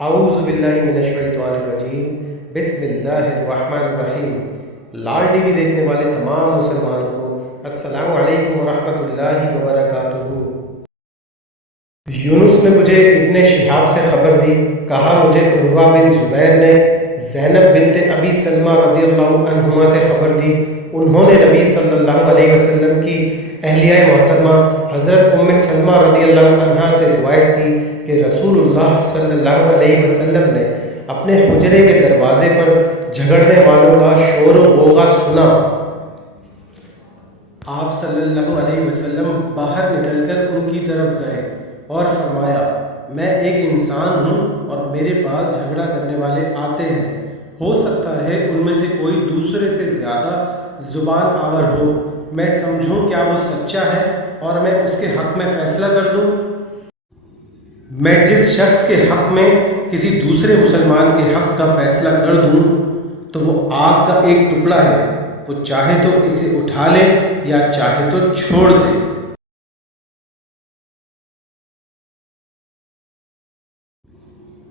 اعوذ باللہ من الشیطان الرجیم، بسم اللہ الرحمن الرحیم۔ لال ٹی وی دیکھنے والے تمام مسلمانوں کو السلام علیکم ورحمۃ اللہ وبرکاتہ۔ یونس نے مجھے ابن شہاب سے خبر دی، کہا مجھے عروہ بن زبیر نے زینب بنت ابی سلمہ رضی اللہ عنہما سے خبر دی، انہوں نے نبی صلی اللہ علیہ وسلم کی اہلیہ محترمہ حضرت ام سلمہ رضی اللہ عنہا سے روایت کی کہ رسول اللہ صلی اللہ علیہ وسلم نے اپنے حجرے کے دروازے پر جھگڑنے والوں کا شور و غوغا سنا۔ آپ صلی اللہ علیہ وسلم باہر نکل کر ان کی طرف گئے اور فرمایا، میں ایک انسان ہوں اور میرے پاس جھگڑا کرنے والے آتے ہیں، ہو سکتا ہے ان میں سے کوئی دوسرے سے زیادہ زبان آور ہو، میں سمجھوں کیا وہ سچا ہے اور میں اس کے حق میں فیصلہ کر دوں۔ میں جس شخص کے حق میں کسی دوسرے مسلمان کے حق کا فیصلہ کر دوں تو وہ آگ کا ایک ٹکڑا ہے، وہ چاہے تو اسے اٹھا لے یا چاہے تو چھوڑ دے۔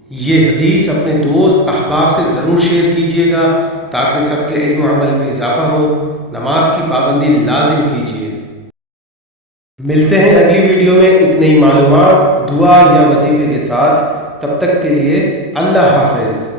یہ حدیث اپنے دوست احباب سے ضرور شیئر کیجیے گا تاکہ سب کے علم و عمل میں اضافہ ہو۔ نماز کی پابندی لازم کیجیے۔ ملتے ہیں اگلی ویڈیو میں ایک نئی معلومات، دعا یا وظیفے کے ساتھ۔ تب تک کے لیے اللہ حافظ۔